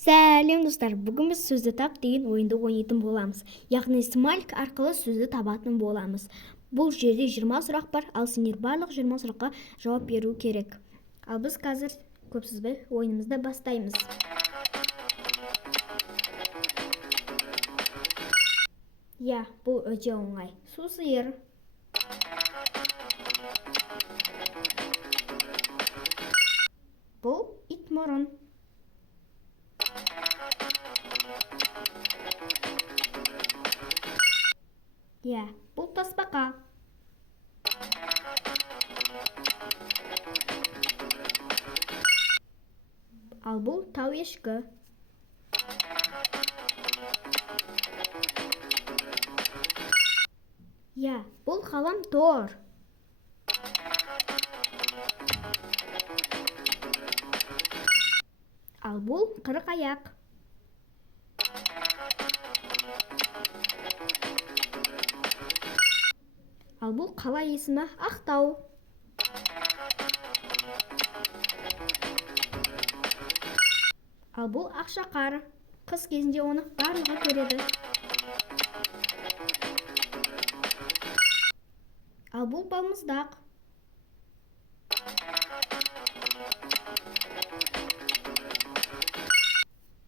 Сәлем достар, бүгін біз сөзді тап деген ойынды ойнайтын боламыз. Яғни смайлик арқылы сөзді табатын боламыз. Бұл жерде 20 сұрақ бар, ал сендер барлық 20 сұраққа жауап беру керек. Ал біз қазір көп сөзбен ойынымызды бастаймыз. Я, бұл өте оңай. Су сиыр. Бұл ит мұрын. Я, бұл тасбақа. Ал бұл тау ешкі. Я, бұл ғаламтор. Ал бұл қырық аяқ. Ал бұл қала есімі Ақтау. Ал бұл ақшақар. Қыс кезінде оны барлығы көреді. Ал бұл балмұздақ.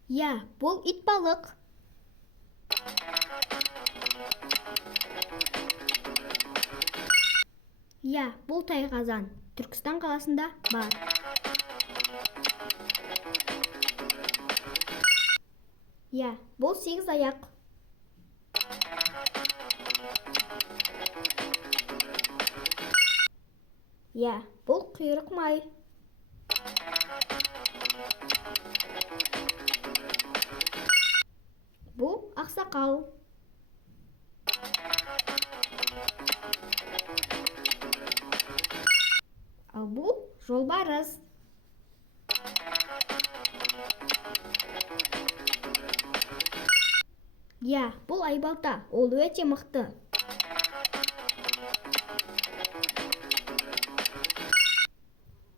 Я, бұл итбалық. Я, бұл тайқазан. Түркістан қаласында бар. Я, бұл сегіз аяқ. Я, бұл құйрық май. Бұл ақсақал. Ал бұл жолбарыс. Я, бұл айбалта, ол өте мықты.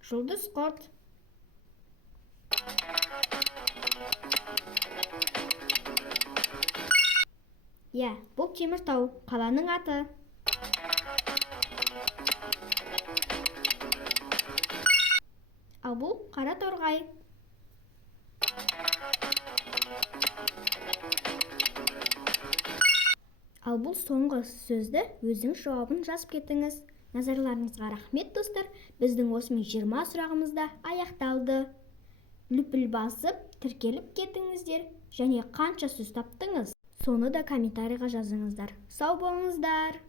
Жұлдыз құрт. Я, бұл Теміртау, қаланың аты. Ал бұл Қараторғай. Ал бұл соңғы сөзді өзің жауабын жазып кетіңіз. Назарларыңызға рахмет достар. Біздің осымен 20 сұрағымызда аяқталды. Лүпіл басып, тіркеліп кетіңіздер. Және қанша сөз таптыңыз, соны да комментарийға жазыңыздар. Сау болыңыздар.